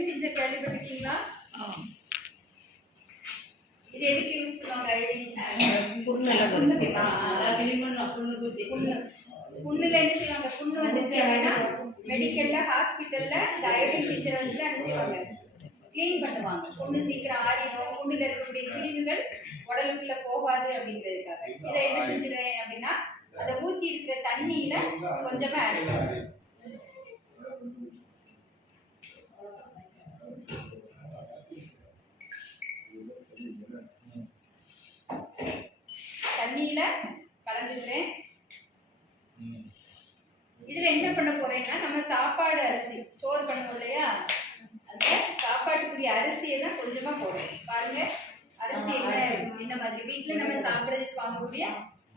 Iodine tincture கேள்விப்பட்டிருக்கீங்களா? இது எதுக்கு யூஸ் பண்ணுவாங்க? அயோடின் புண்ணுல என்ன செய்வாங்க? புண்ணு வந்துச்சு அப்படின்னா மெடிக்கல்ல ஹாஸ்பிட்டல்ல இந்த அயோடின் டிஞ்சரை வச்சுட்டு என்ன செய்வாங்க? கிளீன் பண்ணுவாங்க. புண்ணு சீக்கிரம் ஆறிடும், புண்ணுல இருக்கக்கூடிய கிருமிகள் உடலுக்குள்ள போகாது அப்படிங்கிறதுக்காக. இதை என்ன செஞ்சிருவேன் அப்படின்னா அதை ஊற்றி இருக்கிற தண்ணியில கொஞ்சமா ஆட் பண்ணுவேன். தண்ணியில கலந்துக்கிறேன். இதுல என்ன பண்ண போறேன்னா நம்ம சாப்பாடு அரிசி சோறு பண்ணுவோம் இல்லையா, அந்த சாப்பாட்டுக்குரிய அரிசியை தான் கொஞ்சமா போடுறேன். பாருங்க அரிசி என்ன மாதிரி வீட்டுல நம்ம சாப்பிடறதுக்கு வாங்கக்கூடிய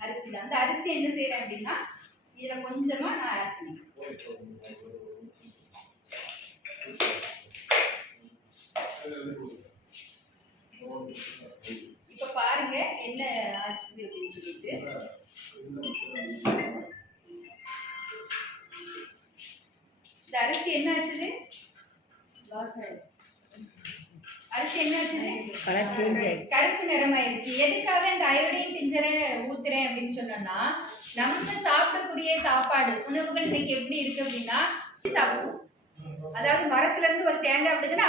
அரிசி தான். அந்த அரிசி என்ன செய்யறேன் அப்படின்னா இதுல கொஞ்சமா நான் ஆட் பண்ணிக்கிறேன். இப்ப பாருங்க என்ன ஆச்சுது அப்படின்னு சொல்லிட்டு இந்த அரிசி என்ன ஆச்சுது? அரிசி என்ன ஆச்சுது? கலர் சேஞ்ச் ஆயிடுச்சு, கருப்பு நிறம் ஆயிடுச்சு. எதுக்காக இந்த அயோடின் டிஞ்சரை ஊத்துறேன் அப்படின்னு சொன்னோம்னா நம்ம சாப்பிடக்கூடிய சாப்பாடு உணவுகள் இன்னைக்கு எப்படி இருக்கு அப்படின்னா சாப்பிடுவோம். அதாவது மரத்துல இருந்து ஒரு தேங்காய் விடுதுன்னா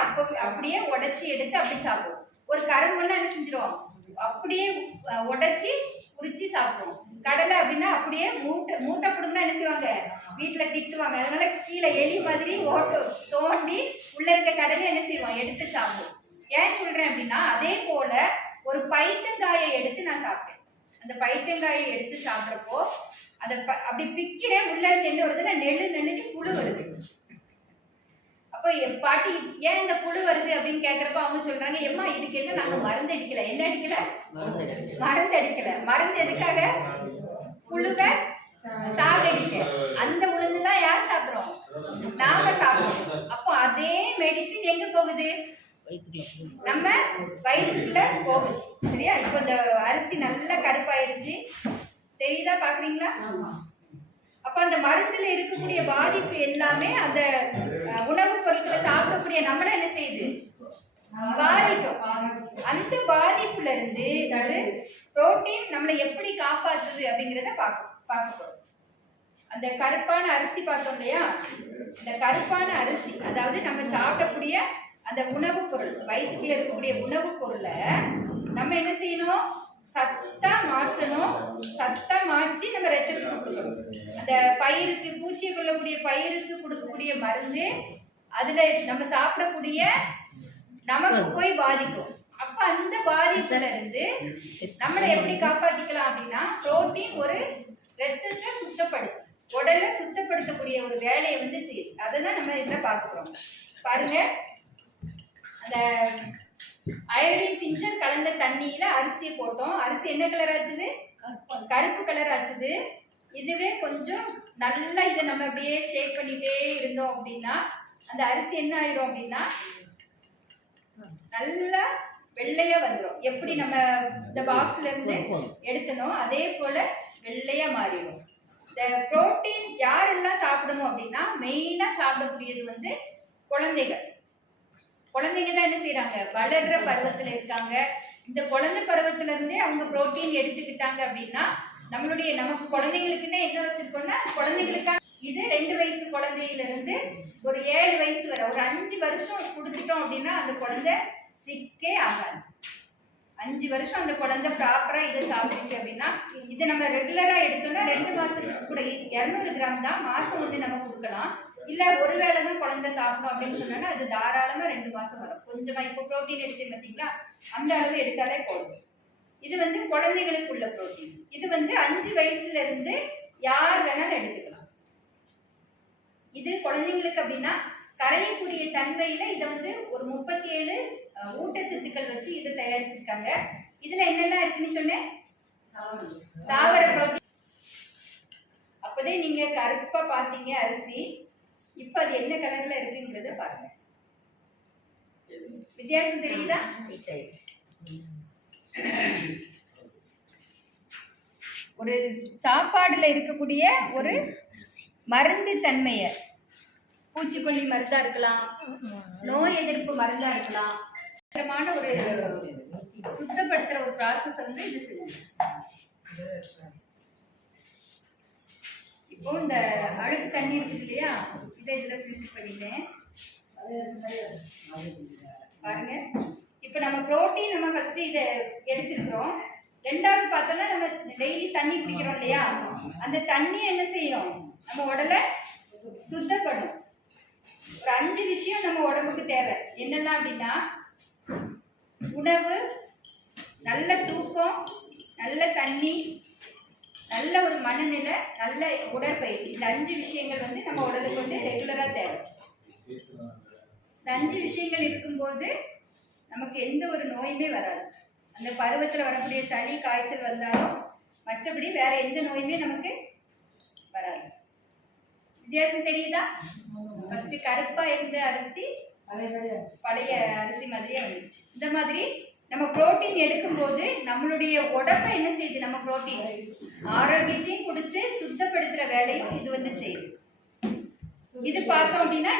அப்படியே உடைச்சி எடுத்து அப்படி சாப்பிடுவோம். ஒரு கரும்புன்னா என்ன செஞ்சிருவோம்? அப்படியே உடைச்சி உரிச்சு சாப்பிடுவோம். கடலை அப்படின்னா அப்படியே மூட்டை பிடுங்கன்னா என்ன செய்வாங்க? வீட்டுல திட்டுவாங்க. அதனால கீழே எலி மாதிரி தோண்டி உள்ள இருக்க கடலை என்ன செய்வோம்? எடுத்து சாப்பிடுவோம். ஏன் சொல்றேன் அப்படின்னா அதே போல ஒரு பைத்தங்காயை எடுத்து நான் சாப்பிட்டேன். அந்த பைத்தங்காயை எடுத்து சாப்பிட்றப்போ அதை அப்படி பிக்கிறேன். உள்ள இருந்து என்ன வருதுன்னா நெல்லுன்னு புழு வருது. அப்போ பாட்டி ஏன் இந்த புழு வருது அப்படின்னு கேட்கறப்ப அவங்க சொல்றாங்க, எம்மா இதுக்கு என்ன நாங்க மருந்து அடிக்கல. என்ன அடிக்கல? மருந்து அடிக்கல. மருந்து எதுக்காக? புழுவை சாகடிக்க. அந்த உளுந்து தான் யார் சாப்பிடுறோம்? நாம சாப்பிடுறோம். அப்போ அதே மெடிசின் எங்க போகுது? நம்ம வயிற்றுக்குள்ள போகுது. சரியா? இப்போ இந்த அரிசி நல்லா கருப்பாயிருச்சு, தெரியுதா? பாக்குறீங்களா? அப்ப அந்த மருந்துல இருக்கக்கூடிய பாதிப்பு எல்லாமே அந்த உணவுப் பொருட்களை சாப்பிடக்கூடிய நம்மள என்ன செய்யுது? பாதிக்கும். அந்த பாதிப்புல இருந்து புரோட்டீன் நம்மளை எப்படி காப்பாத்துது அப்படிங்கிறத பார்க்க போறோம். அந்த கருப்பான அரிசி பார்த்தோம் இல்லையா? இந்த கருப்பான அரிசி அதாவது நம்ம சாப்பிடக்கூடிய அந்த உணவுப் பொருள், வயிற்றுக்குள்ள இருக்கக்கூடிய உணவுப் பொருளை நம்ம என்ன செய்யணும்? சத்தா மாற்றணும். சத்தா மாற்றி நம்ம ரத்தத்துக்கு கொடுக்கணும். அந்த பயிருக்கு, பூச்சியை கொள்ளக்கூடிய பயிருக்கு கொடுக்கக்கூடிய மருந்து அதுல நம்ம சாப்பிடக்கூடிய நமக்கு போய் பாதிக்கும். அப்ப அந்த பாதிப்புல இருந்து நம்மளை எப்படி காப்பாத்திக்கலாம் அப்படின்னா புரோட்டீன் ஒரு ரத்தத்தை சுத்தப்படுத்தும், உடலை சுத்தப்படுத்தக்கூடிய ஒரு வேலையை வந்து செய்யுது. அதுதான் நம்ம இதுல பார்க்க போறோம். பாருங்க, அந்த அயோடின் டிஞ்சர் கலந்த தண்ணியில அரிசியை போட்டோம். அரிசி என்ன கலர் ஆச்சுது? கருப்பு கலர் ஆச்சுது. இதுவே கொஞ்சம் நல்லா இதை நம்ம அப்படியே ஷேக் பண்ணிட்டே இருந்தோம் அப்படின்னா அந்த அரிசி என்ன ஆயிரும் அப்படின்னா நல்லா வெள்ளையா வந்துடும். எப்படி நம்ம இந்த பாக்ஸ்ல இருந்து எடுத்தனோ அதே போல வெள்ளையா மாறிடும். இந்த புரோட்டீன் யாரெல்லாம் சாப்பிடணும் அப்படின்னா மெயினா சாப்பிடக்கூடியது வந்து குழந்தைகள். குழந்தைங்க தான் என்ன செய்யறாங்க? வளர்ற பருவத்துல இருக்காங்க. இந்த குழந்தை பருவத்துல இருந்தே அவங்க புரோட்டீன் எடுத்துக்கிட்டாங்க அப்படின்னா நமக்கு குழந்தைங்களுக்குன்னே என்ன வச்சிருக்கோம்னா குழந்தைங்களுக்கான இது 2 வயசு குழந்தையில இருந்து ஒரு 7 வயசு வரை ஒரு 5 வருஷம் கொடுத்துட்டோம் அப்படின்னா அந்த குழந்தை சிக்கே ஆகாது. 5 வருஷம் அந்த குழந்தை ப்ராப்பரா இதை சாப்பிடுச்சு அப்படின்னா இதை நம்ம ரெகுலரா எடுத்தோம்னா 2 மாசத்துக்கு கூட 200 கிராம் தான் மாசம் ஒன்று நம்ம கொடுக்கலாம். இல்ல ஒருவேளை தான் குழந்தை சாப்பிடும் அப்படின்னு சொன்னா அது தாராளமா 2 மாசம் வரும். கொஞ்சமா இப்போ புரோட்டீன் எடுத்து பார்த்தீங்களா, அந்த அளவு எடுத்தாலே போதும். இது வந்து குழந்தைகளுக்கு உள்ள புரோட்டீன். இது வந்து 5 வயசுல இருந்து யார் வேணாலும் எடுத்துக்கலாம். இது குழந்தைங்களுக்கு அப்படின்னா கரையக்கூடிய தன்மையில இதை வந்து ஒரு 37 ஊட்டச்சத்துக்கள் வச்சு இதை தயாரிச்சிருக்காங்க. இதுல என்னெல்லாம் இருக்குன்னு சொன்னேன்? தாவர புரோட்டீன். அப்பதே நீங்க கருப்பா பாத்தீங்க அரிசி. இப்ப அது என்ன கலர்ல இருக்குங்கிறத பாருங்க. வித்தியாசம் தெரியுதா? ஒரு சாப்பாடுல இருக்கக்கூடிய ஒரு மருந்து தன்மையை பூச்சிக்கொல்லி மருந்தா இருக்கலாம், நோய் எதிர்ப்பு மருந்தா இருக்கலாம். ஒரு சுத்தப்படுத்துற ஒரு ப்ராசஸ் வந்து இது செய்யும். இப்போ இந்த அழுக்கு தண்ணி இருக்குது இல்லையா, இதை இதுல ஃபில்டர் பண்ணிட்டேன் பாருங்க. இப்போ நம்ம புரோட்டீன் நம்ம ஃபர்ஸ்ட் இதை எடுத்துக்கிறோம். ரெண்டாவது பார்த்தோம்னா நம்ம டெய்லி தண்ணி குடிக்கிறோம் இல்லையா, அந்த தண்ணி என்ன செய்யும், நம்ம உடலை சுத்தப்படும். ஒரு 5 விஷயம் நம்ம உடம்புக்கு தேவை. என்னெல்லாம் அப்படின்னா, உணவு, நல்ல தூக்கம், நல்ல தண்ணி, நல்ல ஒரு மனநிலை, நல்ல உடற்பயிற்சி. இந்த 5 விஷயங்கள் வந்து நம்ம உடலுக்கு வந்து ரெகுலரா தேவை. இந்த 5 விஷயங்கள் இருக்கும்போது நமக்கு எந்த ஒரு நோயுமே வராது. அந்த பருவத்தில் வரக்கூடிய சளி காய்ச்சல் வந்தாலும் மற்றபடி வேற எந்த நோயுமே நமக்கு வராது. வித்தியாசம் தெரியுதா? ஃபர்ஸ்ட் கருப்பா இருந்த அரிசி பழைய அரிசி மாதிரியே வந்துருச்சு. இந்த மாதிரி நம்ம புரோட்டீன் எடுக்கும்போது நம்மளுடைய உடம்பை என்ன செய்யுது, நம்ம புரோட்டீன் ஆரோக்கியத்தையும் கொடுத்து சுத்தப்படுத்துற வேலையும் இது வந்து செய்யுது. இது பார்த்தோம் அப்படின்னா